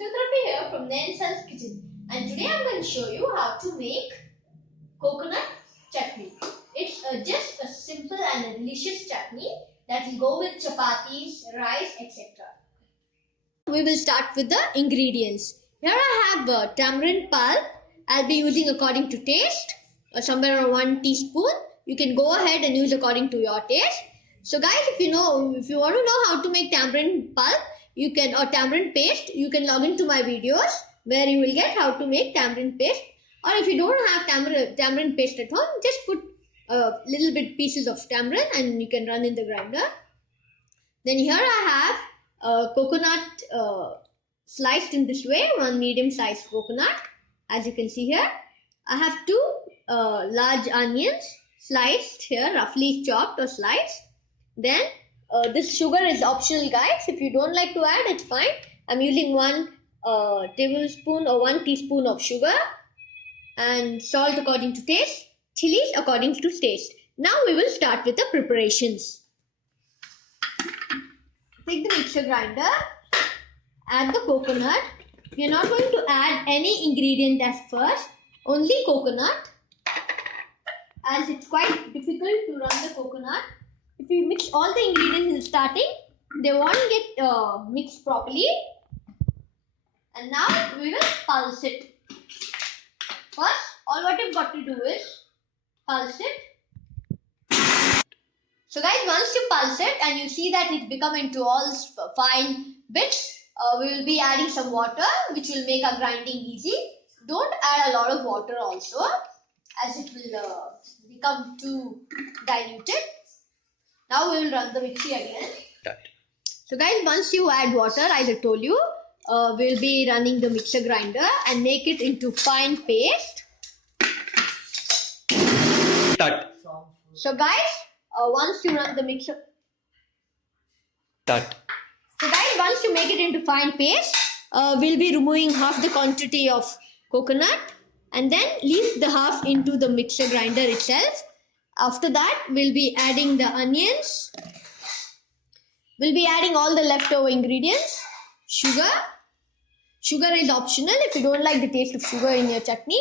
Sutrapi here from Nansal's Kitchen, and today I'm going to show you how to make coconut chutney. It's just a simple and a delicious chutney that will go with chapatis, rice, etc. We will start with the ingredients. Here I have tamarind pulp. I'll be using according to taste, somewhere around 1 teaspoon. You can go ahead and use according to your taste. So guys, if you want to know how to make tamarind pulp, you can, or tamarind paste, you can log into my videos where you will get how to make tamarind paste. Or if you don't have tamarind paste at home, just put little bit pieces of tamarind and you can run in the grinder. Then here I have coconut sliced in this way, one medium sized coconut. As you can see here, I have 2 large onions sliced here, roughly chopped or sliced. Then this sugar is optional, guys. If you don't like to add, it's fine. I'm using 1 tablespoon or 1 teaspoon of sugar, and salt according to taste, chilies according to taste. Now we will start with the preparations. Take the mixer grinder, add the coconut. We are not going to add any ingredient at first, only coconut, as it's quite difficult to run the coconut. If you mix all the ingredients in starting, they won't get mixed properly. And now we will pulse it. First, all what you've got to do is pulse it. So guys, once you pulse it and you see that it's become into all fine bits, we will be adding some water, which will make our grinding easy. Don't add a lot of water also, as it will become too diluted. Now we will run the mixie again. So guys, once you add water, as I told you, we'll be running the mixer grinder and make it into fine paste. So guys, once you run the mixer, once you make it into fine paste, we'll be removing half the quantity of coconut and then leave the half into the mixer grinder itself. After that, we'll be adding the onions. We'll be adding all the leftover ingredients. Sugar. Sugar is optional. If you don't like the taste of sugar in your chutney,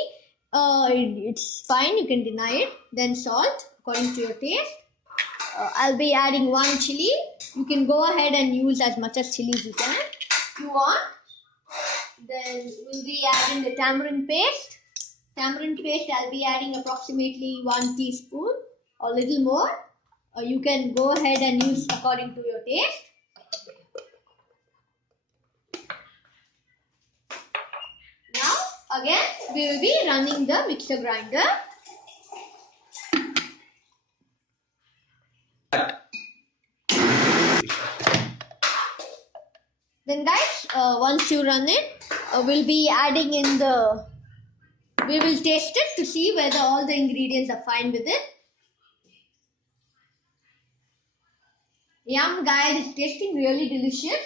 it's fine. You can deny it. Then salt according to your taste. I'll be adding 1 chili. You can go ahead and use as much as chili as you can if you want. Then we'll be adding the tamarind paste. Tamarind paste, I'll be adding approximately 1 teaspoon or little more. You can go ahead and use according to your taste. Now, again, we will be running the mixer grinder. Then guys, once you run it, we'll be adding in we will taste it to see whether all the ingredients are fine with it. Yum guys, it's tasting really delicious.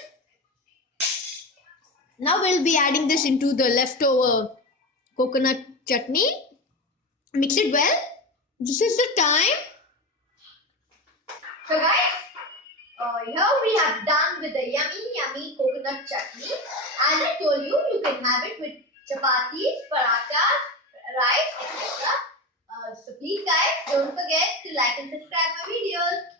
Now we'll be adding this into the leftover coconut chutney. Mix it well. This is the time. So guys, here we have done with the yummy coconut chutney. As I told you, you can have it with chapatis, parathas, rice, etc. So please guys, don't forget to like and subscribe my videos.